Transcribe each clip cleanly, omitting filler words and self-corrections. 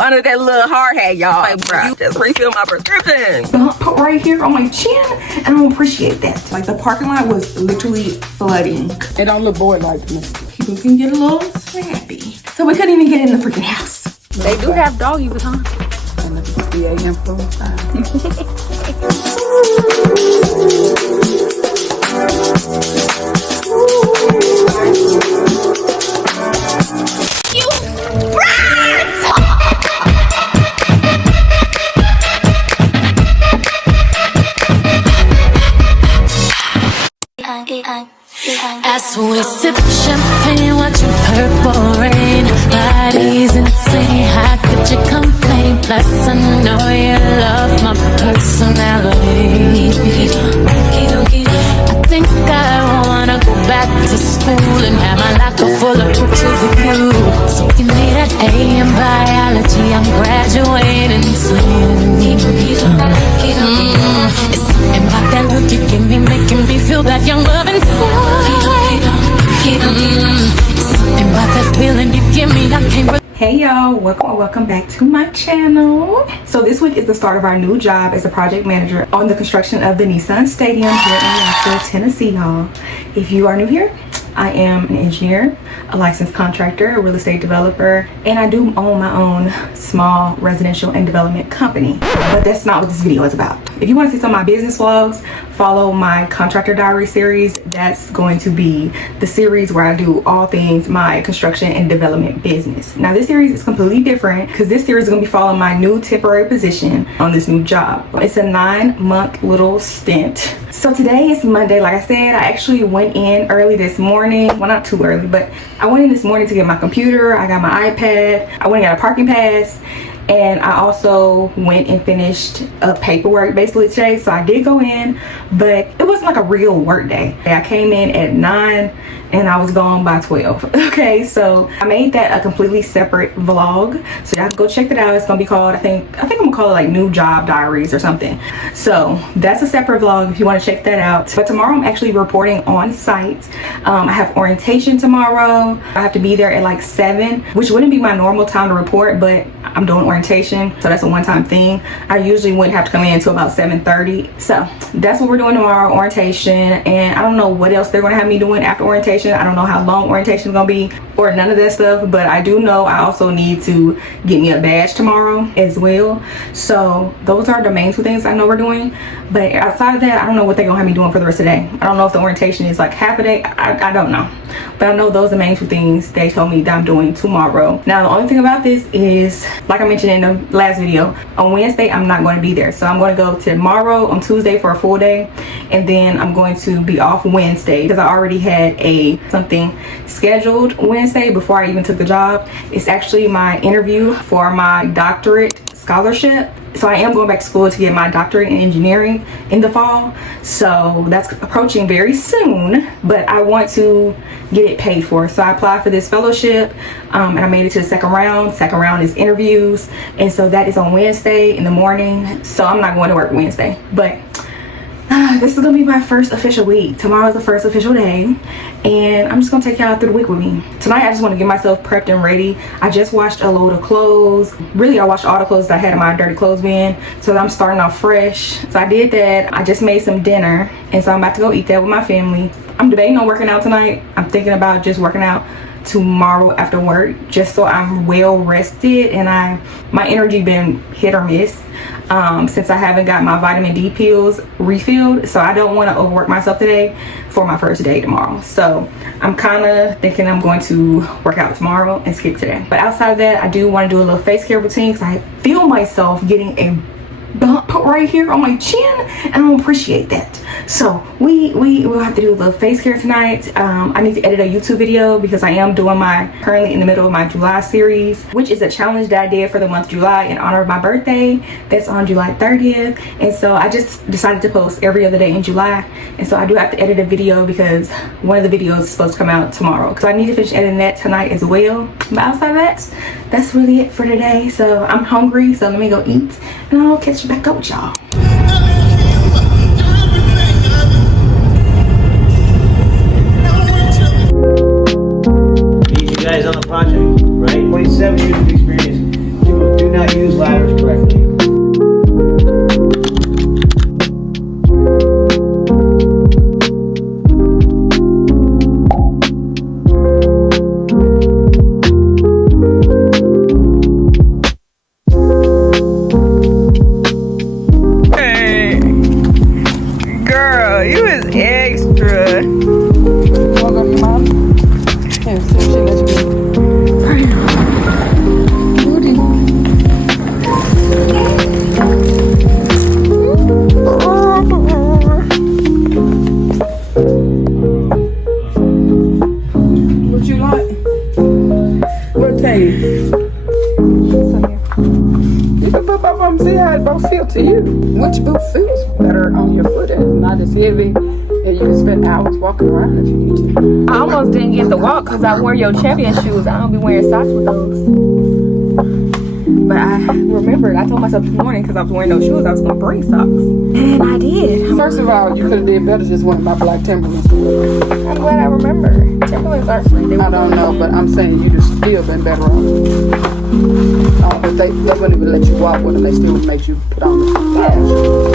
under that little hard hat, y'all. Like, bro, just refill my prescription. Bump right here on my chin, and I don't appreciate that. Like, the parking lot was literally flooding. It don't look bored like to me. People can get a little snappy. So we couldn't even get in the freaking house. They do have doggies at home. And look at the AM profile. As we sip champagne, watching purple rain, bodies insane, how could you complain? Plus I know you love my personality. I think I wanna go back to school and have my locker full of pictures of you. So give me that A in biology, I'm graduating soon. It's something about that look you give me, making me feel that young love inside. Something about that feeling you give me, I can't. Hey y'all, welcome back to my channel. So this week is the start of our new job as a project manager on the construction of the Nissan Stadium here in Nashville, Tennessee, y'all. If you are new here, I am an engineer, a licensed contractor, a real estate developer, and I do own my own small residential and development company. But that's not what this video is about. If you want to see some of my business vlogs, follow my contractor diary series. That's going to be the series where I do all things my construction and development business. Now this series is completely different because this series is going to be following my new temporary position on this new job. It's a 9-month little stint. So today is Monday. Like I said, I actually went in early this morning. Well, not too early, but I went in this morning to get my computer. I got my iPad. I went and got a parking pass. And I also went and finished paperwork basically today. So I did go in, but it wasn't like a real work day. I came in at 9 and I was gone by 12. Okay, so I made that a completely separate vlog. So y'all have to go check that out. It's gonna be called, I think I'm gonna call it like New Job Diaries or something. So that's a separate vlog if you wanna check that out. But tomorrow I'm actually reporting on site. I have orientation tomorrow. I have to be there at like 7, which wouldn't be my normal time to report, but I'm doing orientation, so that's a one-time thing. I usually wouldn't have to come in until about 7:30. So that's what we're doing tomorrow, orientation. And I don't know what else they're gonna have me doing after orientation. I don't know how long orientation is gonna be or none of that stuff, but I do know I also need to get me a badge tomorrow as well. So those are the main 2 things I know we're doing. But outside of that, I don't know what they're gonna have me doing for the rest of the day. I don't know if the orientation is like half a day. I don't know. But I know those are the main 2 things they told me that I'm doing tomorrow. Now the only thing about this is, like I mentioned in the last video, on Wednesday I'm not going to be there. So I'm going to go tomorrow on Tuesday for a full day, and then I'm going to be off Wednesday because I already had something scheduled Wednesday before I even took the job. It's actually my interview for my doctorate scholarship. So I am going back to school to get my doctorate in engineering in the fall. So that's approaching very soon, but I want to get it paid for. So I applied for this fellowship and I made it to the second round. Second round is interviews. And so that is on Wednesday in the morning. So I'm not going to work Wednesday, but this is gonna be my first official week. Tomorrow's the first official day, and I'm just gonna take y'all through the week with me. Tonight I just want to get myself prepped and ready. I just washed a load of clothes. Really, I washed all the clothes that I had in my dirty clothes bin, so I'm starting off fresh. So I did that. I just made some dinner, and so I'm about to go eat that with my family. I'm debating on working out tonight. I'm thinking about just working out tomorrow after work, just so I'm well rested and my energy been hit or miss since I haven't got my vitamin D pills refilled. So I don't want to overwork myself today for my first day tomorrow. So I'm kind of thinking I'm going to work out tomorrow and skip today. But outside of that, I do want to do a little face care routine because I feel myself getting a bump right here on my chin and I don't appreciate that. So we will have to do a little face care tonight. I need to edit a YouTube video because I am doing currently in the middle of my July series, which is a challenge that I did for the month of July in honor of my birthday. That's on July 30th. And so I just decided to post every other day in July. And so I do have to edit a video because one of the videos is supposed to come out tomorrow. So I need to finish editing that tonight as well. But outside of that, that's really it for today. So I'm hungry, so let me go eat and I'll catch you back up with y'all. These guys on the project, right? 27 years of experience. People do not use ladders correctly. Hey, girl, you is extra. You wanna go to your mom? Yeah, see if she lets you go. What you like? What taste? You can put both of them, see how it both feel to you. Which boot feels better on your foot and not as heavy, and you can spend hours walking around if you need to. I almost didn't get the walk because I wore your champion shoes. I don't be wearing socks with those. But I remembered, I told myself this morning because I was wearing those shoes, I was going to bring socks. And I did. First of all, you could have did better just wearing my black Timberlands to work. I'm glad I remember. Timberlands aren't free. I don't know, but I'm saying you just still been better off. But they wouldn't even let you walk with them. They still would make you put on them.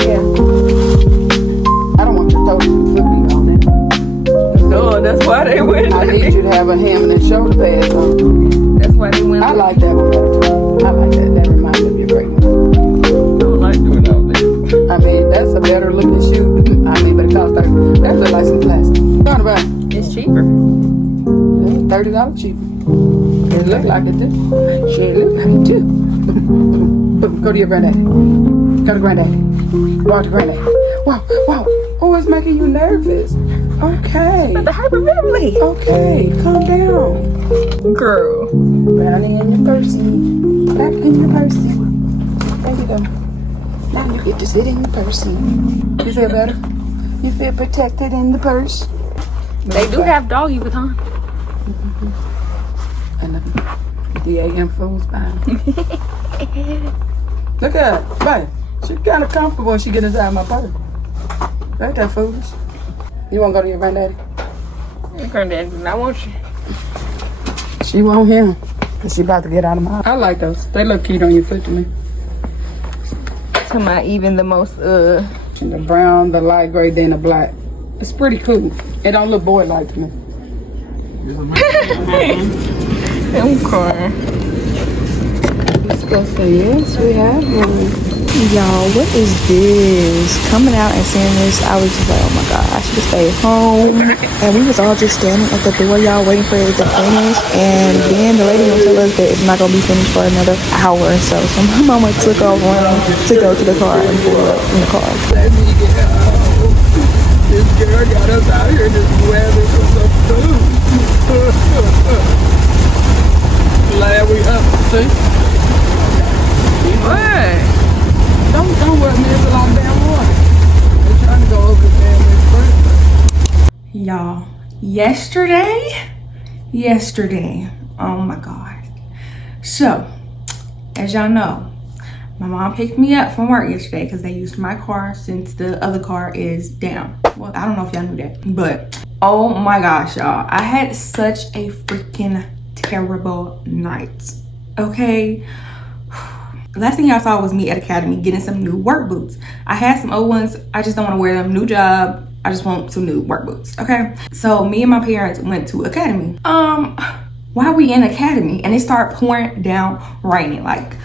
Yeah. I don't want your toes and foot beat on that. No, that's why they went. I need you to have a ham and shoulder pads on. That's why they went. I like that one better too. I like that. That reminds me of your great one. I don't like doing all this. I mean, that's a better looking shoe. I mean, but it costs $30. That look like some plastic. What about it? It's cheaper. $30 cheaper. It look like it too. Shit, it look like it too. Go to your granddaddy. Go to granddaddy. Walk to granddaddy. Wow, wow. Oh, it's making you nervous. Okay. The hyperventilating. Okay, calm down. Girl. Brownie in your pursy. Back in your pursy. There you go. Now you get to sit in your pursy. You feel better? You feel protected in the purse? They do have doggy baton. And the AM fools behind. Look at her. Right. She's kind of comfortable when she gets inside my purse. Ain't that foolish? You want to go to your granddaddy? Your granddaddy do not want you. She want him. She about to get out of my house. I like those. They look cute on your foot to me. To my even the most The brown, the light gray, then the black. It's pretty cool. It don't look boy-like to me. I'm crying. Let's go say yes, we have one. Y'all, what is this? Coming out and seeing this, I was just like, oh my god, I should have stayed home. And we was all just standing at the door, y'all, waiting for it to finish. And then the lady gonna tell us that it's not gonna be finished for another hour or so. So my mama took off running to go to the car and pull up in the car. Let me get out. This girl got us out here in this weather for some food. Glad we up, see? What? Don't worry, man, it's a long damn water. They're trying to go over the damn way. Y'all, yesterday, oh my god. So, as y'all know, my mom picked me up from work yesterday because they used my car since the other car is down. Well, I don't know if y'all knew that, but oh my gosh, y'all, I had such a freaking terrible night. Okay, last thing y'all saw was me at Academy getting some new work boots. I had some old ones, I just don't want to wear them. New job, I just want some new work boots. Okay, so me and my parents went to Academy. While we in Academy, and it started pouring down raining, like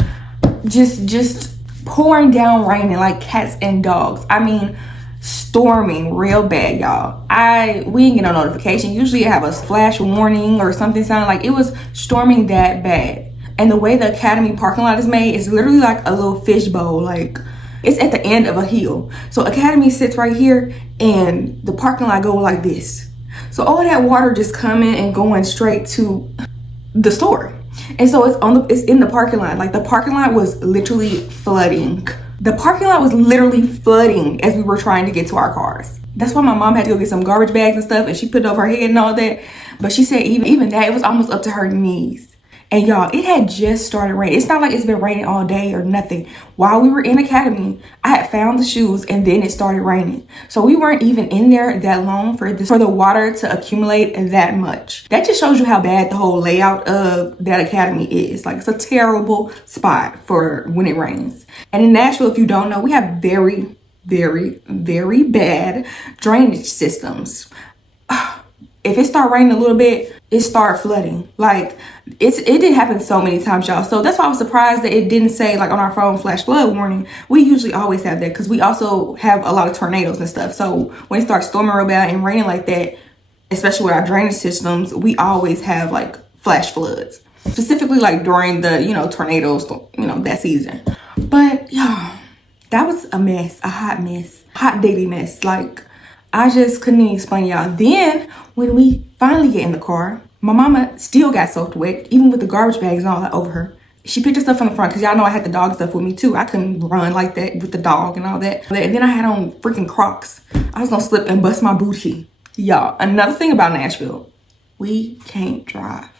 just pouring down raining like cats and dogs. I mean, storming real bad, y'all. We didn't get no notification. Usually I have a flash warning or something sounding like it was storming that bad. And the way the Academy parking lot is made is literally like a little fishbowl. Like, it's at the end of a hill. So Academy sits right here and the parking lot go like this. So all that water just coming and going straight to the store. And so it's in the parking lot. Like, the parking lot was literally flooding. The parking lot was literally flooding as we were trying to get to our cars. That's why my mom had to go get some garbage bags and stuff, and she put it over her head and all that. But she said even that, it was almost up to her knees. And y'all, it had just started raining. It's not like it's been raining all day or nothing. While we were in academy, I had found the shoes and then it started raining. So we weren't even in there that long for the water to accumulate that much. That just shows you how bad the whole layout of that academy is. Like, it's a terrible spot for when it rains. And in Nashville, if you don't know, we have very, very, very bad drainage systems. If it start raining a little bit, it start flooding. Like, it did happen so many times, y'all. So that's why I was surprised that it didn't say, like, on our phone, flash flood warning. We usually always have that because we also have a lot of tornadoes and stuff. So when it starts storming real bad and raining like that, especially with our drainage systems, we always have like flash floods, specifically like during the, you know, tornadoes, you know, that season. But y'all, that was a mess, a hot mess, hot daily mess. Like, I just couldn't even explain y'all. Then when we finally get in the car, my mama still got soaked wet, even with the garbage bags and all that over her. She picked her stuff from the front because y'all know I had the dog stuff with me too. I couldn't run like that with the dog and all that. And then I had on freaking Crocs. I was gonna slip and bust my booty. Y'all, another thing about Nashville, we can't drive.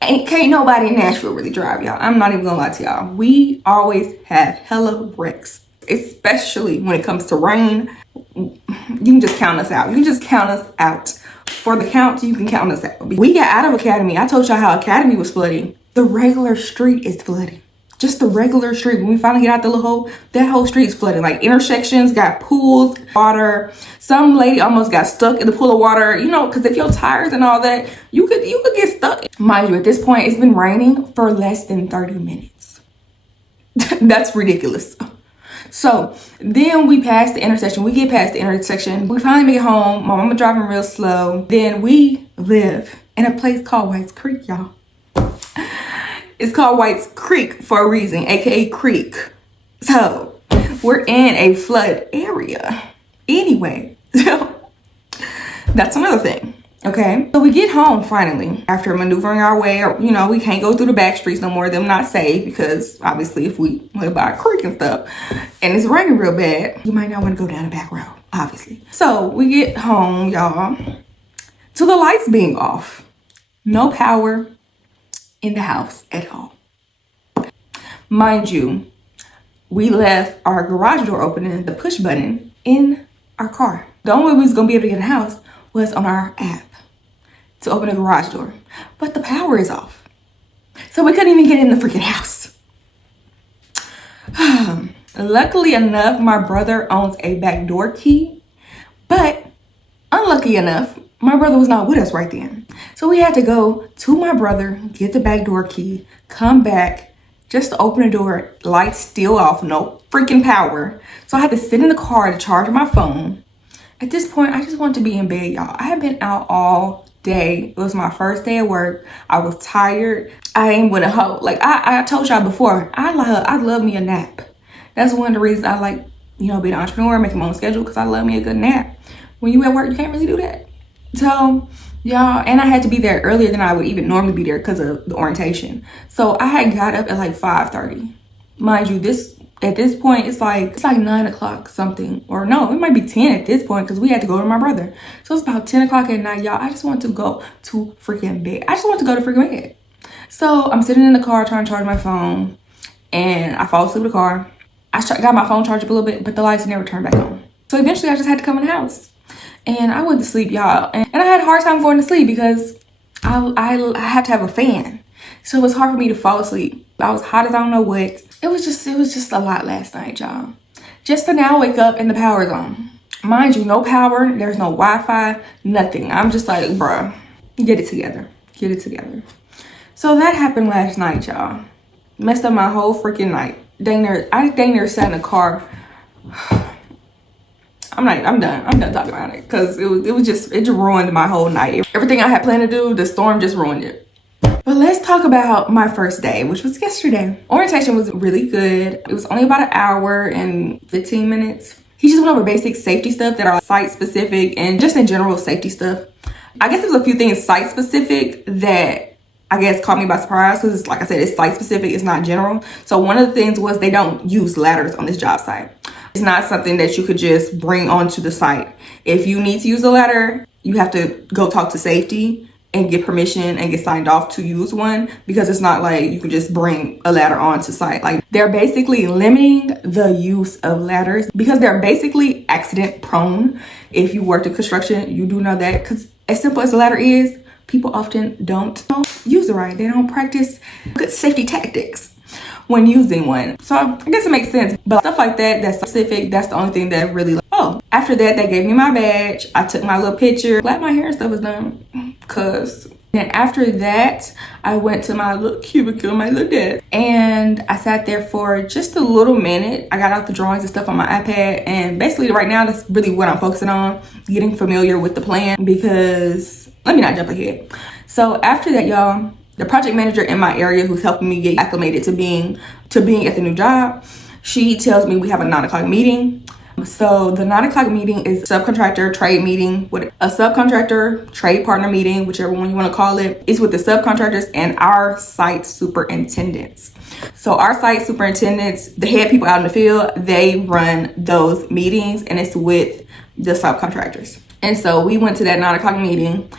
Can't nobody in Nashville really drive, y'all. I'm not even gonna lie to y'all. We always have hella wrecks, especially when it comes to rain. You can just count us out. You can just count us out. For the count, you can count us out. We got out of Academy. I told y'all how Academy was flooding. The regular street is flooding. Just the regular street. When we finally get out the little hole, that whole street is flooding. Like, intersections got pools, water. Some lady almost got stuck in the pool of water, you know, because if your tires and all that, you could get stuck. Mind you, at this point, it's been raining for less than 30 minutes. That's ridiculous. So then we pass the intersection. We get past the intersection. We finally make it home. My mama driving real slow. Then we live in a place called White's Creek, y'all. It's called White's Creek for a reason, aka Creek. So we're in a flood area. Anyway, so that's another thing. Okay, so we get home finally after maneuvering our way. You know, we can't go through the back streets no more. Them not safe because obviously if we live by a creek and stuff and it's raining real bad, you might not want to go down the back road, obviously. So we get home, y'all, to the lights being off. No power in the house at all. Mind you, we left our garage door open, the push button, in our car. The only way we was going to be able to get in the house was on our app to open the garage door, but the power is off, so we couldn't even get in the freaking house. Luckily enough, my brother owns a back door key, but unlucky enough, my brother was not with us right then, so we had to go to my brother, get the back door key, come back just to open the door. Lights still off, no freaking power, so I had to sit in the car to charge my phone. At this point, I just wanted to be in bed, y'all. I had been out all day. It was my first day at work. I was tired. I ain't with a hoe. Like I told y'all before, I love me a nap. That's one of the reasons I like, you know, being an entrepreneur, making my own schedule, because I love me a good nap. When you at work, you can't really do that. So, y'all, and I had to be there earlier than I would even normally be there because of the orientation. So I had got up at like 5:30. Mind you, at this point, it's like 9 o'clock something, or no, it might be 10 at this point because we had to go to my brother. So it's about 10 o'clock at night, y'all. I just want to go to freaking bed. I just want to go to freaking bed. So I'm sitting in the car trying to charge my phone, and I fall asleep in the car. I got my phone charged up a little bit, but the lights never turned back on. So eventually I just had to come in the house, and I went to sleep, y'all. And I had a hard time going to sleep because I have to have a fan. So it was hard for me to fall asleep. I was hot as I don't know what. It was just a lot last night, y'all. Just to now wake up and the power's on. Mind you, no power, there's no Wi-Fi, nothing. I'm just like, bruh, get it together. Get it together. So that happened last night, y'all. Messed up my whole freaking night. I dang near sat in the car. I'm done. I'm done talking about it. Because it just ruined my whole night. Everything I had planned to do, the storm just ruined it. But let's talk about my first day, which was yesterday. Orientation was really good. It was only about an hour and 15 minutes. He just went over basic safety stuff that are site specific and just in general safety stuff. I guess there's a few things site specific that I guess caught me by surprise because, like I said, it's site specific, it's not general. So one of the things was they don't use ladders on this job site. It's not something that you could just bring onto the site. If you need to use a ladder, you have to go talk to safety and get permission and get signed off to use one, because it's not like you can just bring a ladder onto site. Like, they're basically limiting the use of ladders because they're basically accident prone. If you worked in construction, you do know that, because as simple as a ladder is, people often don't use it right. They don't practice good safety tactics when using one. So I guess it makes sense. But stuff like that, that's specific, that's the only thing that really, oh, after that, they gave me my badge. I took my little picture. Glad my hair and stuff was done, cause then after that, I went to my little cubicle, my little desk, and I sat there for just a little minute. I got out the drawings and stuff on my iPad, and basically right now, that's really what I'm focusing on, getting familiar with the plan, because let me not jump ahead. So after that, y'all, the project manager in my area who's helping me get acclimated to being at the new job, she tells me we have a 9 o'clock meeting. So the 9 o'clock meeting is a subcontractor trade meeting, with a subcontractor trade partner meeting, whichever one you want to call it. It's with the subcontractors and our site superintendents. So our site superintendents, the head people out in the field, they run those meetings, and it's with the subcontractors. And so we went to that 9 o'clock meeting,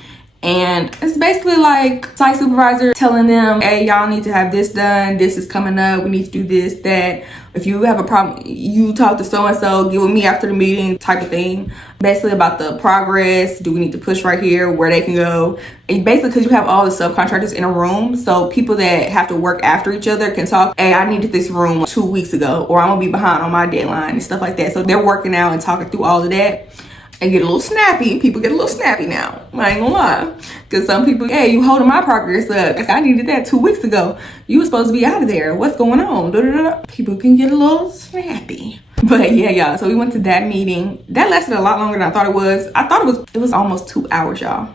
and it's basically like site supervisor telling them, hey, y'all need to have this done. This is coming up. We need to do this, that. If you have a problem, you talk to so-and-so, get with me after the meeting type of thing. Basically about the progress. Do we need to push right here, where they can go? And basically, because you have all the subcontractors in a room, so people that have to work after each other can talk, hey, I needed this room 2 weeks ago, or I'm going to be behind on my deadline and stuff like that. So they're working out and talking through all of that. And get a little snappy. People get a little snappy now. I ain't gonna lie. Because some people, hey, you holding my progress up. I needed that 2 weeks ago. You were supposed to be out of there. What's going on? Da-da-da-da. People can get a little snappy. But yeah, y'all. So we went to that meeting. That lasted a lot longer than I thought it was. I thought it was almost 2 hours, y'all.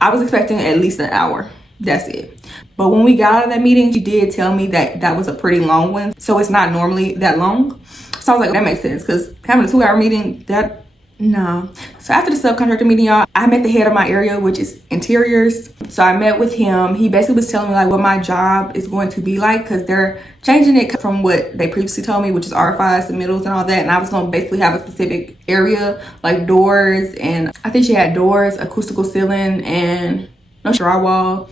I was expecting at least an hour. That's it. But when we got out of that meeting, she did tell me that that was a pretty long one. So it's not normally that long. So I was like, that makes sense. Because having a 2-hour meeting, no. So after the subcontractor meeting, y'all, I met the head of my area, which is interiors. So I met with him. He basically was telling me like what my job is going to be like, because they're changing it from what they previously told me, which is RFIs, submittals, and all that. And I was going to basically have a specific area, like doors, and I think she had doors, acoustical ceiling, and no drywall.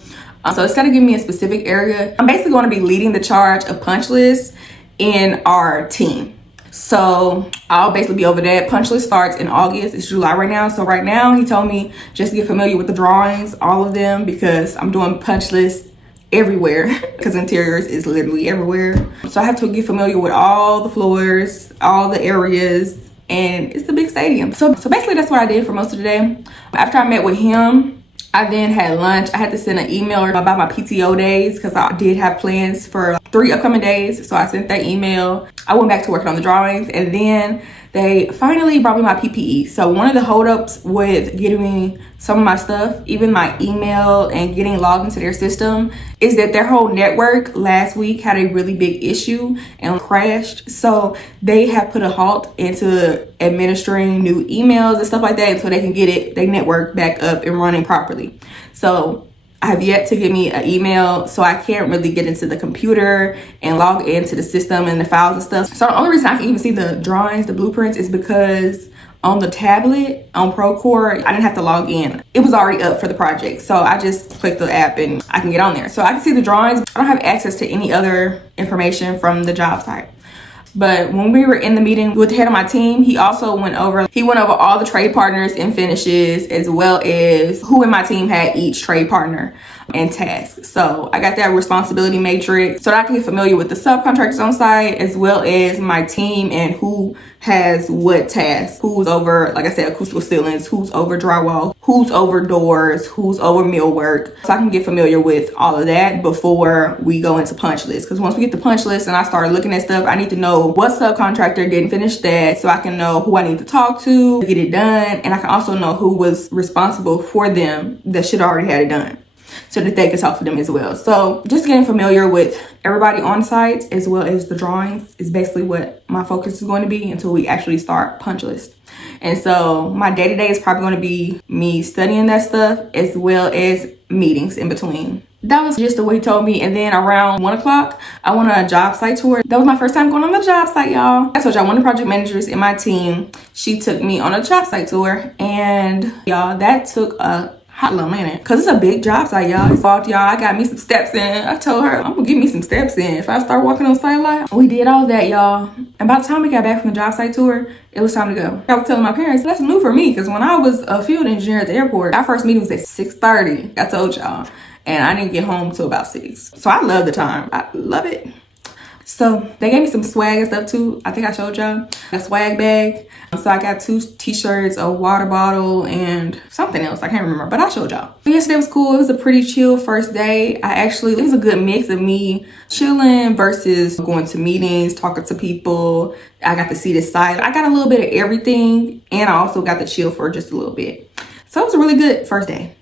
So instead of giving me a specific area, I'm basically going to be leading the charge of punch lists in our team. So I'll basically be over that. Punch list starts in August. It's July right now. So right now he told me just get familiar with the drawings, all of them, because I'm doing punch lists everywhere, because interiors is literally everywhere. So I have to get familiar with all the floors, all the areas, and it's a big stadium. So basically that's what I did for most of the day. After I met with him, I then had lunch. I had to send an email about my PTO days, because I did have plans for 3 upcoming days. So I sent that email. I went back to working on the drawings, and then they finally brought me my PPE. So one of the holdups with getting me some of my stuff, even my email and getting logged into their system, is that their whole network last week had a really big issue and crashed. So they have put a halt into administering new emails and stuff like that until they can get their network back up and running properly. So I have yet to get me an email, so I can't really get into the computer and log into the system and the files and stuff. So the only reason I can even see the drawings, the blueprints, is because on the tablet, on Procore, I didn't have to log in. It was already up for the project. So I just clicked the app and I can get on there. So I can see the drawings. I don't have access to any other information from the job site. But when we were in the meeting with the head of my team, he also went over all the trade partners and finishes, as well as who in my team had each trade partner and task. So I got that responsibility matrix so that I can get familiar with the subcontractors on site, as well as my team and who has what task, who's over, like I said, acoustical ceilings, who's over drywall, who's over doors, who's over millwork. So I can get familiar with all of that before we go into punch list. Because once we get the punch list and I start looking at stuff, I need to know what subcontractor didn't finish that, so I can know who I need to talk to get it done. And I can also know who was responsible for them that should already had it done, so that they can talk to them as well. So just getting familiar with everybody on site as well as the drawings is basically what my focus is going to be until we actually start punch list. And so my day-to-day is probably going to be me studying that stuff as well as meetings in between. That was just the way he told me. And then around 1 o'clock, I went on a job site tour. That was my first time going on the job site, y'all. I told y'all, one of the project managers in my team, she took me on a job site tour. And y'all, that took a hot little minute, because it's a big job site, y'all. It's fault, y'all. I got me some steps in. I told her I'm gonna get me some steps in if I start walking on the site line. We did all that, y'all, and by the time we got back from the job site tour, it was time to go. I was telling my parents, that's new for me, because when I was a field engineer at the airport, our first meeting was at 6:30. I told y'all, and I didn't get home till about 6. So I love the time. I love it. So they gave me some swag and stuff too. I think I showed y'all a swag bag. So I got 2 t-shirts, a water bottle, and something else. I can't remember, but I showed y'all. Yesterday was cool. It was a pretty chill first day. It was a good mix of me chilling versus going to meetings, talking to people. I got to see the site. I got a little bit of everything, and I also got to chill for just a little bit. So it was a really good first day,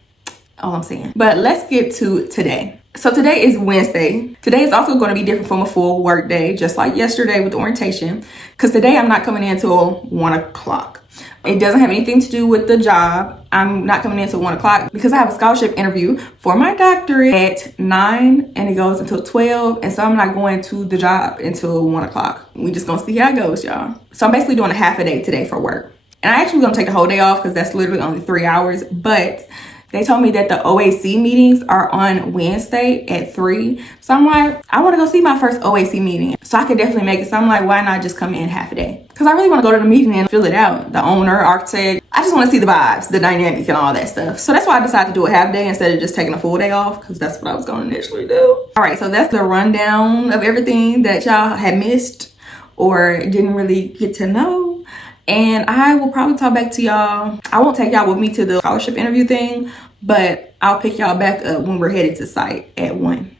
all I'm saying. But let's get to today. So today is Wednesday. Today is also going to be different from a full work day, just like yesterday with the orientation, because today I'm not coming in until 1 o'clock. It doesn't have anything to do with the job. I'm not coming in until 1 o'clock because I have a scholarship interview for my doctorate at 9 and it goes until 12. And so I'm not going to the job until 1 o'clock. We just gonna see how it goes, y'all. So I'm basically doing a half a day today for work. And I actually gonna take the whole day off because that's literally only 3 hours, but they told me that the OAC meetings are on Wednesday at 3. So I'm like, I want to go see my first OAC meeting. So I could definitely make it. So I'm like, why not just come in half a day? Because I really want to go to the meeting and feel it out. The owner, architect. I just want to see the vibes, the dynamic and all that stuff. So that's why I decided to do a half day instead of just taking a full day off, because that's what I was going to initially do. All right, so that's the rundown of everything that y'all had missed or didn't really get to know. And I will probably talk back to y'all. I won't take y'all with me to the scholarship interview thing, but I'll pick y'all back up when we're headed to site at 1.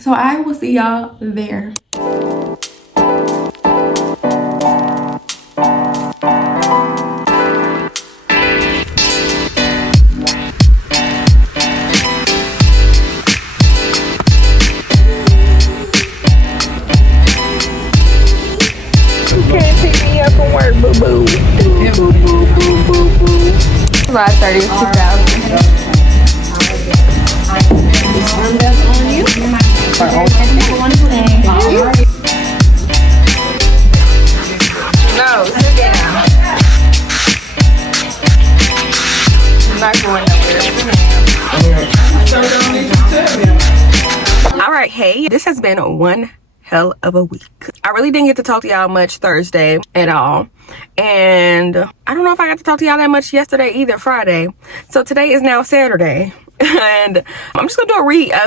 So I will see y'all there. July 30th, 2000. No, sit down. I'm not going nowhere. All right, hey, this has been one hell of a week. I really didn't get to talk to y'all much Thursday at all, and I don't know if I got to talk to y'all that much yesterday either, Friday. So today is now Saturday, and I'm just gonna do a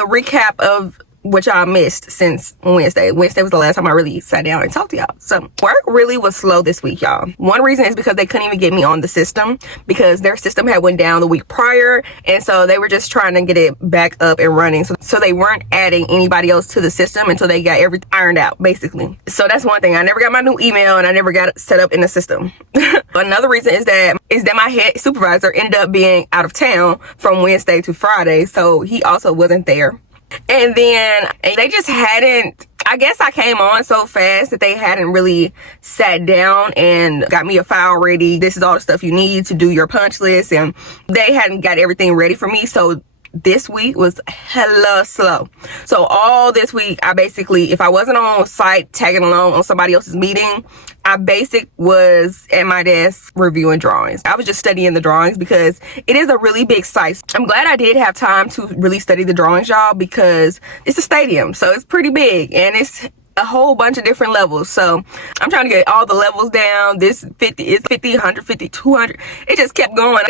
recap of what y'all missed since Wednesday. Wednesday was the last time I really sat down and talked to y'all. So work really was slow this week, y'all. One reason is because they couldn't even get me on the system because their system had went down the week prior. And so they were just trying to get it back up and running. So they weren't adding anybody else to the system until they got everything ironed out, basically. So that's one thing. I never got my new email and I never got it set up in the system. Another reason is that my head supervisor ended up being out of town from Wednesday to Friday. So he also wasn't there. And then they just hadn't, I guess I came on so fast that they hadn't really sat down and got me a file ready. This is all the stuff you need to do your punch list. And they hadn't got everything ready for me. So this week was hella slow. So all this week, I basically, if I wasn't on site tagging along on somebody else's meeting, I was at my desk reviewing drawings. I was just studying the drawings because it is a really big site. I'm glad I did have time to really study the drawings, y'all, because it's a stadium. So it's pretty big and it's a whole bunch of different levels. So I'm trying to get all the levels down. This 50 is 50, 150, 200. It just kept going.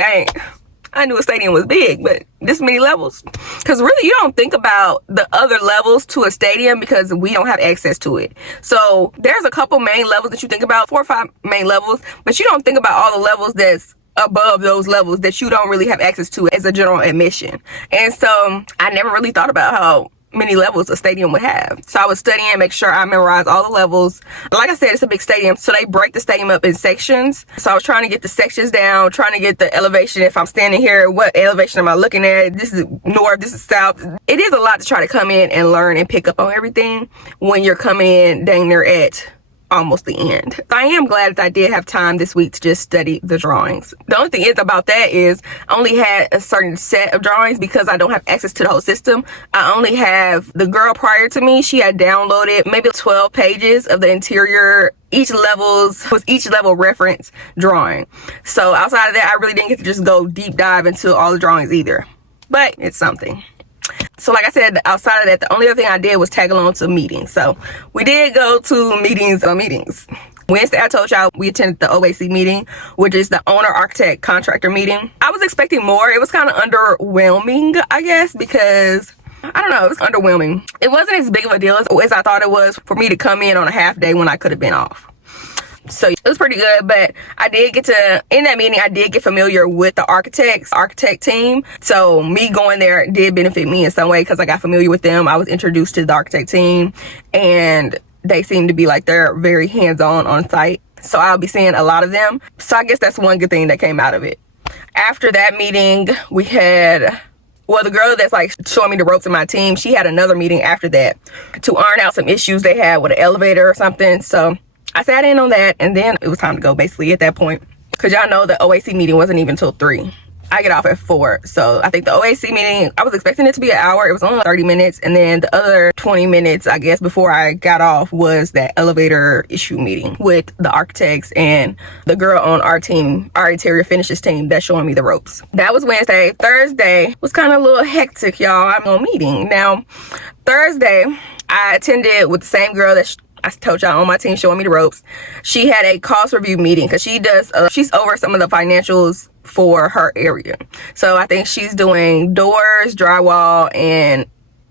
I knew a stadium was big, but this many levels. Because really, you don't think about the other levels to a stadium because we don't have access to it. So there's a couple main levels that you think about, 4 or 5 main levels, but you don't think about all the levels that's above those levels that you don't really have access to as a general admission. And so I never really thought about how many levels a stadium would have. So I was studying, make sure I memorized all the levels. Like I said, it's a big stadium, so they break the stadium up in sections. So I was trying to get the sections down, trying to get the elevation. If I'm standing here, what elevation am I looking at? This is north, this is south. It is a lot to try to come in and learn and pick up on everything when you're coming in dang near at almost the end. I am glad that I did have time this week to just study the drawings. The only thing is about that is I only had a certain set of drawings because I don't have access to the whole system. I only have the girl prior to me. She had downloaded maybe 12 pages of the interior. Each level reference drawing. So outside of that, I really didn't get to just go deep dive into all the drawings either. but it's something. So like I said, outside of that, the only other thing I did was tag along to meetings. So we did go to meetings. Wednesday, I told y'all we attended the OAC meeting, which is the owner, architect, contractor meeting. I was expecting more. It was kind of underwhelming, I guess, because I don't know, it was underwhelming. It wasn't as big of a deal as I thought it was for me to come in on a half day when I could have been off. So it was pretty good, but I did get to, in that meeting, I did get familiar with the architect team. So me going there did benefit me in some way because I got familiar with them. I was introduced to the architect team and they seem to be like they're very hands-on on site. So I'll be seeing a lot of them. So I guess that's one good thing that came out of it. After that meeting, we had, well, the girl that's like showing me the ropes in my team, she had another meeting after that to iron out some issues they had with an elevator or something. So I sat in on that, and then it was time to go basically at that point. Because y'all know the OAC meeting wasn't even till 3. I get off at 4. So I think the OAC meeting, I was expecting it to be an hour. It was only 30 minutes. And then the other 20 minutes, I guess, before I got off was that elevator issue meeting with the architects and the girl on our team, our interior finishes team, that's showing me the ropes. That was Wednesday. Thursday was kind of a little hectic, y'all. I'm on meeting. Now, Thursday, I attended with the same girl that I told y'all on my team showing me the ropes. She had a cost review meeting because she does, she's over some of the financials for her area. So I think she's doing doors, drywall, and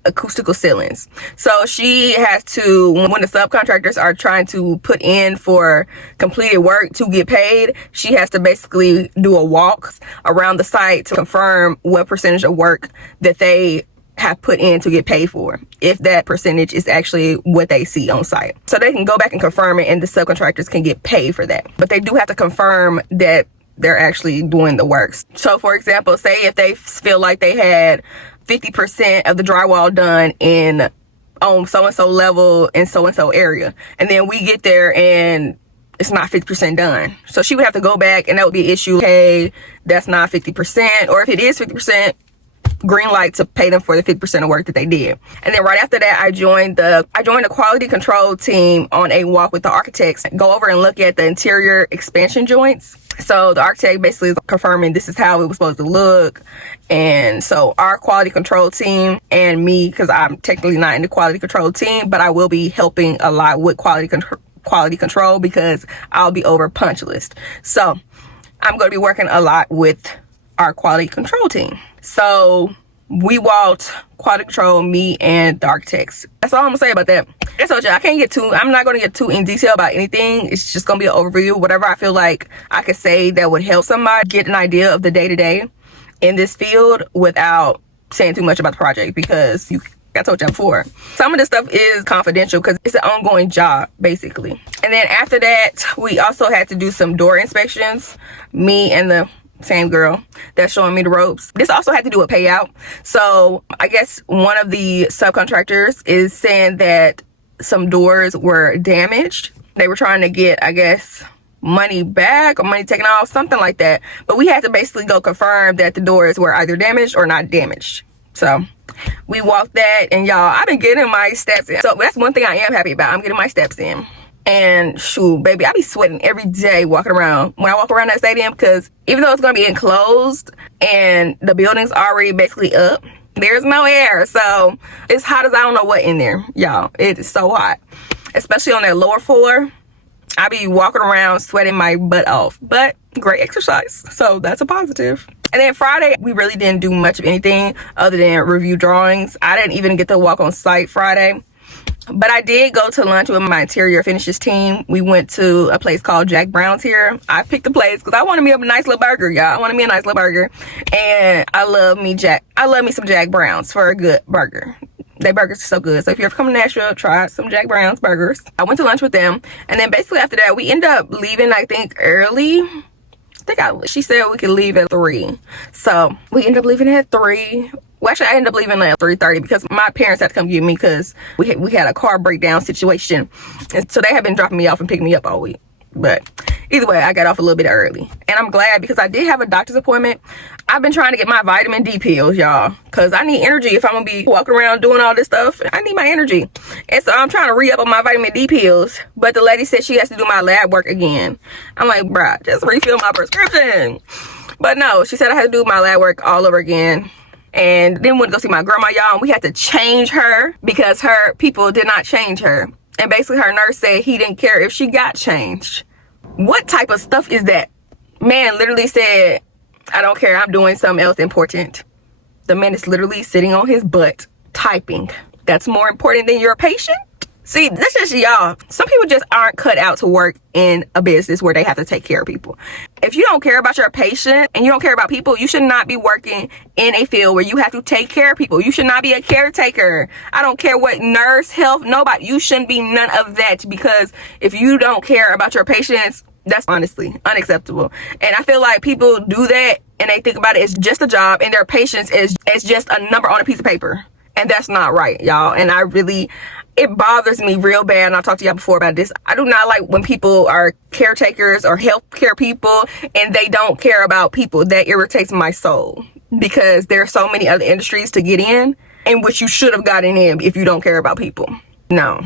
acoustical ceilings. So she has to, when the subcontractors are trying to put in for completed work to get paid, she has to basically do a walk around the site to confirm what percentage of work that they have put in to get paid for, if that percentage is actually what they see on site. So they can go back and confirm it, and the subcontractors can get paid for that. But they do have to confirm that they're actually doing the works. So for example, say if they feel like they had 50% of the drywall done on so-and-so level in so-and-so area, and then we get there and it's not 50% done. So she would have to go back, and that would be an issue. Hey, that's not 50%, or if it is 50%, green light to pay them for the 50% of work that they did. And then right after that, I joined the quality control team on a walk with the architects, go over and look at the interior expansion joints. So the architect basically is confirming this is how it was supposed to look. And so our quality control team and me, because I'm technically not in the quality control team, but I will be helping a lot with quality control because I'll be over punch list. So I'm going to be working a lot with our quality control team. So we walked quality control, me and the architects. That's all I'm gonna say about that. I told you I'm not gonna get too in detail about anything. It's just gonna be an overview, whatever I feel like I could say that would help somebody get an idea of the day-to-day in this field without saying too much about the project, because I told you before, some of this stuff is confidential because it's an ongoing job basically. And then after that, we also had to do some door inspections, me and the same girl that's showing me the ropes. This also had to do with payout. So I guess one of the subcontractors is saying that some doors were damaged. They were trying to get, I guess, money back or money taken off, something like that. But we had to basically go confirm that the doors were either damaged or not damaged. So we walked that, and y'all, I've been getting my steps in. So that's one thing I am happy about. I'm getting my steps in. And shoot, baby, I be sweating every day walking around when I walk around that stadium, because even though it's going to be enclosed and the building's already basically up, there's no air. So it's hot as I don't know what in there, y'all. It is so hot, especially on that lower floor. I be walking around sweating my butt off, but great exercise. So that's a positive. And then Friday, we really didn't do much of anything other than review drawings. I didn't even get to walk on site Friday. But I did go to lunch with my interior finishes team. We went to a place called Jack Brown's here. I picked the place because I wanted me a nice little burger, y'all. I wanted me a nice little burger. And I love me some Jack Brown's for a good burger. Their burgers are so good. So if you ever come to Nashville, try some Jack Brown's burgers. I went to lunch with them. And then basically after that, we ended up leaving, I think, early. She said we could leave at 3. So we ended up leaving at 3. Well, actually, I ended up leaving at 3:30 because my parents had to come get me because we had a car breakdown situation. And so they have been dropping me off and picking me up all week. But either way, I got off a little bit early. And I'm glad because I did have a doctor's appointment. I've been trying to get my vitamin D pills, y'all, because I need energy if I'm going to be walking around doing all this stuff. I need my energy. And so I'm trying to re-up on my vitamin D pills. But the lady said she has to do my lab work again. I'm like, bruh, just refill my prescription. But no, she said I had to do my lab work all over again. And then went to go see my grandma, y'all, and we had to change her because her people did not change her. And basically her nurse said he didn't care if she got changed. What type of stuff is that? Man literally said, I don't care, I'm doing something else important. The man is literally sitting on his butt typing. That's more important than your patient? See, that's just y'all. Some people just aren't cut out to work in a business where they have to take care of people. If you don't care about your patient and you don't care about people, you should not be working in a field where you have to take care of people. You should not be a caretaker. I don't care what nurse, health, nobody. You shouldn't be none of that, because if you don't care about your patients, that's honestly unacceptable. And I feel like people do that and they think about it as just a job, and their patients is just a number on a piece of paper. And that's not right, y'all. And it bothers me real bad, and I've talked to y'all before about this. I do not like when people are caretakers or healthcare people and they don't care about people. That irritates my soul, because there are so many other industries to get in which you should have gotten in if you don't care about people. No.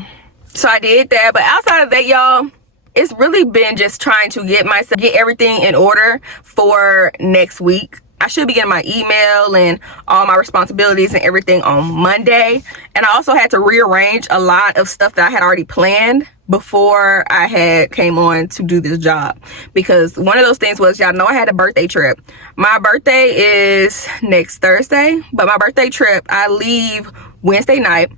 So I did that, but outside of that, y'all, it's really been just trying to get everything in order for next week. I should be getting my email and all my responsibilities and everything on Monday. And I also had to rearrange a lot of stuff that I had already planned before I had came on to do this job. Because one of those things was, y'all know I had a birthday trip. My birthday is next Thursday, but my birthday trip, I leave Wednesday night.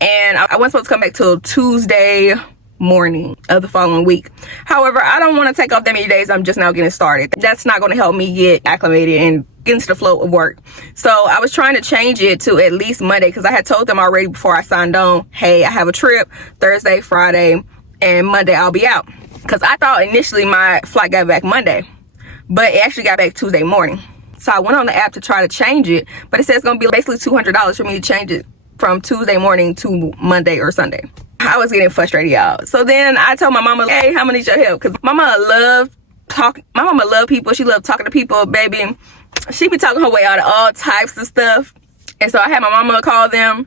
And I wasn't supposed to come back till Tuesday morning of the following week. However, I don't want to take off that many days. I'm just now getting started. That's not going to help me get acclimated and get into the flow of work. So I was trying to change it to at least Monday, because I had told them already before I signed on, hey, I have a trip Thursday, Friday, and Monday I'll be out. Because I thought initially my flight got back Monday, but it actually got back Tuesday morning. So I went on the app to try to change it, but it says it's going to be basically $200 for me to change it from Tuesday morning to Monday or Sunday. I was getting frustrated, y'all. So then I told my mama, hey, I'm gonna need your help, because my mama loved talking. My mama loved people. She loved talking to people, baby. She be talking her way out of all types of stuff. And so I had my mama call them.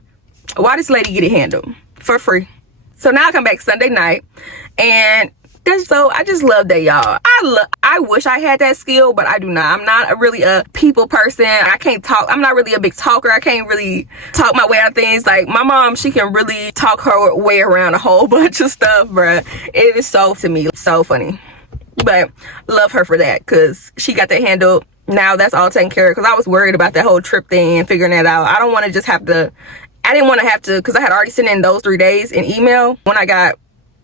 Why this lady get it handled for free? So now I come back Sunday night, and I just love that, y'all. I wish I had that skill, but I do not. I'm not really a people person. I can't talk. I'm not really a big talker. I can't really talk my way out of things. Like my mom, she can really talk her way around a whole bunch of stuff, bruh. It is so, to me, so funny. But love her for that, because she got that handled. Now that's all taken care of, because I was worried about that whole trip thing and figuring that out. I don't want to just have to, I didn't want to have to, because I had already sent in those 3 days in email when I got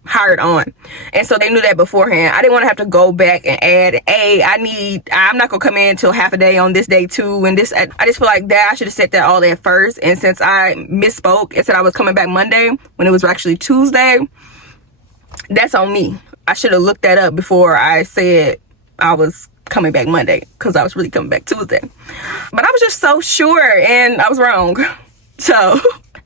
hired on, and so they knew that beforehand. I didn't want to have to go back and add, hey, I'm not gonna come in until half a day on this day too, and this. I just feel like that I should have said that all at first. And since I misspoke and said I was coming back Monday when it was actually Tuesday, that's on me. I should have looked that up before I said I was coming back Monday, because I was really coming back Tuesday. But I was just so sure, and I was wrong. So,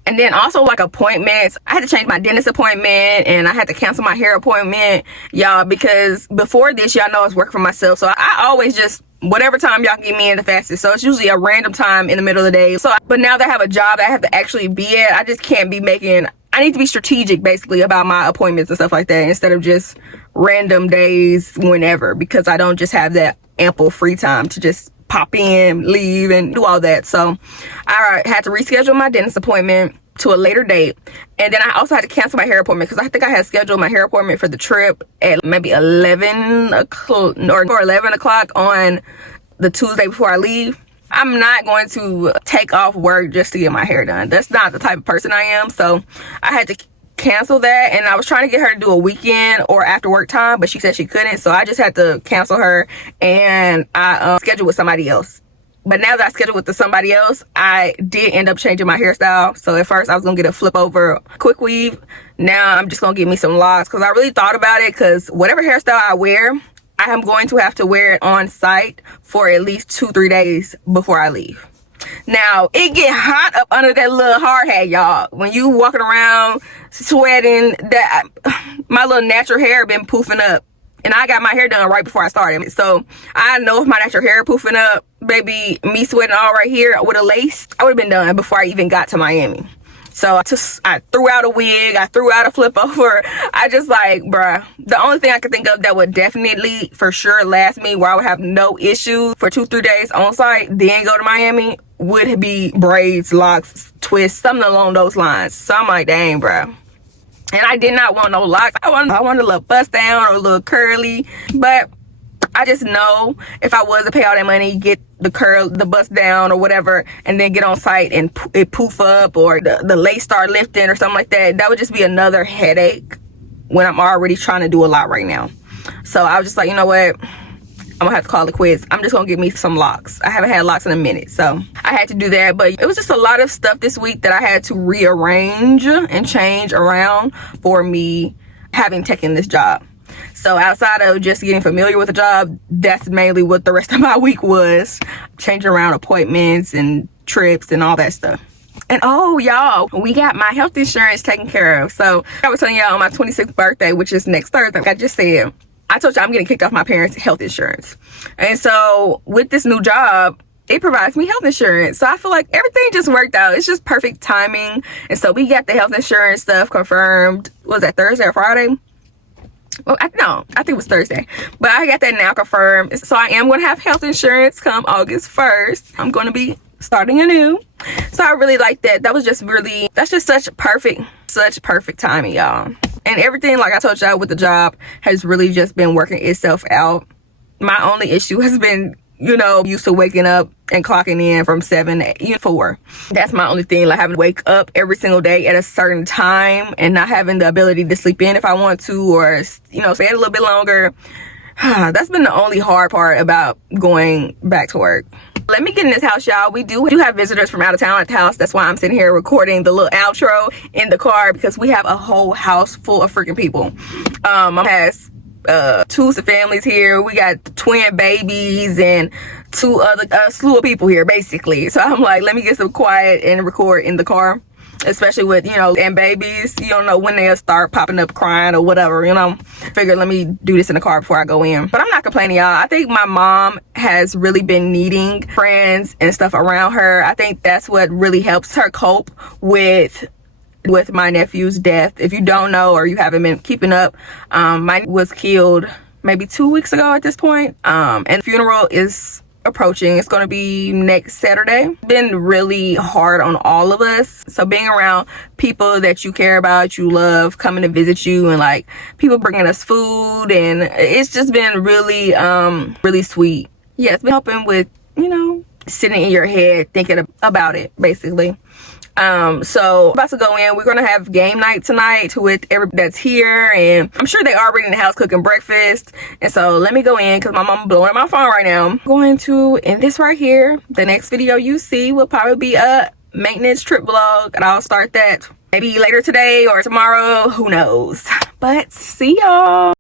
and then also like appointments, I had to change my dentist appointment, and I had to cancel my hair appointment, y'all, because before this, y'all know I was working for myself. So I always just, whatever time y'all get me in the fastest. So it's usually a random time in the middle of the day. So, but now that I have a job that I have to actually be at, I just can't be I need to be strategic basically about my appointments and stuff like that, instead of just random days whenever, because I don't just have that ample free time to just pop in, leave, and do all that. So I had to reschedule my dentist appointment to a later date, and then I also had to cancel my hair appointment, because I think I had scheduled my hair appointment for the trip at maybe 11 o'clock or 11 o'clock on the Tuesday before I leave. I'm not going to take off work just to get my hair done. That's not the type of person I am. So I had to cancel that, and I was trying to get her to do a weekend or after work time, but she said she couldn't. So I just had to cancel her, and I scheduled with somebody else. But now that I scheduled with somebody else, I did end up changing my hairstyle. So at first I was gonna get a flip over quick weave. Now I'm just gonna get me some locks, because I really thought about it, because whatever hairstyle I wear, I am going to have to wear it on site for at least 2-3 days before I leave. Now, it get hot up under that little hard hat, y'all. When you walking around sweating, my little natural hair been poofing up. And I got my hair done right before I started. So I know if my natural hair poofing up, baby, me sweating all right here with a lace, I would have been done before I even got to Miami. So I threw out a wig, I threw out a flip over. I just like, bruh, the only thing I could think of that would definitely for sure last me, where I would have no issues for 2-3 days on site, then go to Miami, would be braids, locks, twists, something along those lines. So I'm like, dang, bro. And I did not want no locks. I wanted a little bust down or a little curly. But I just know if I was to pay all that money, get the curl, the bust down or whatever, and then get on site and it poof up, or the lace start lifting or something like that, that would just be another headache when I'm already trying to do a lot right now. So I was just like, you know what? I'm gonna have to call it quits. I'm just gonna get me some locks. I haven't had locks in a minute, so I had to do that. But it was just a lot of stuff this week that I had to rearrange and change around for me having taken this job. So outside of just getting familiar with the job, that's mainly what the rest of my week was. Changing around appointments and trips and all that stuff. And oh, y'all, we got my health insurance taken care of. So I was telling y'all on my 26th birthday, which is next Thursday, like I just said, I told you I'm getting kicked off my parents' health insurance. And so with this new job, it provides me health insurance. So I feel like everything just worked out. It's just perfect timing. And so we got the health insurance stuff confirmed. Was that Thursday or Friday? Well, I think it was Thursday. But I got that now confirmed. So I am going to have health insurance come August 1st. I'm going to be starting anew. So I really like that. That's just such perfect timing, y'all. And everything, like I told y'all with the job, has really just been working itself out. My only issue has been, used to waking up and clocking in from 7 to 4. That's my only thing, like having to wake up every single day at a certain time and not having the ability to sleep in if I want to, or, stay a little bit longer. That's been the only hard part about going back to work. Let me get in this house, y'all. We do have visitors from out of town at the house. That's why I'm sitting here recording the little outro in the car, because we have a whole house full of freaking people. Has two families here. We got twin babies and two other slew of people here, basically. So I'm like, let me get some quiet and record in the car. Especially with, and babies, you don't know when they'll start popping up crying or whatever, Figure, let me do this in the car before I go in. But I'm not complaining, y'all. I think my mom has really been needing friends and stuff around her. I think that's what really helps her cope with my nephew's death. If you don't know or you haven't been keeping up, my was killed maybe 2 weeks ago at this point. And the funeral is approaching. It's going to be next Saturday. It's been really hard on all of us. So being around people that you care about, you love, coming to visit you, and like people bringing us food, and it's just been really, really sweet. Yeah, it's been helping with, sitting in your head, thinking about it, basically. So about to go in. We're gonna have game night tonight with everybody that's here, and I'm sure they already in the house cooking breakfast. And so let me go in because my mom blowing up my phone right now. I'm going to end this right here. The next video you see will probably be a maintenance trip vlog, and I'll start that maybe later today or tomorrow, who knows. But see y'all.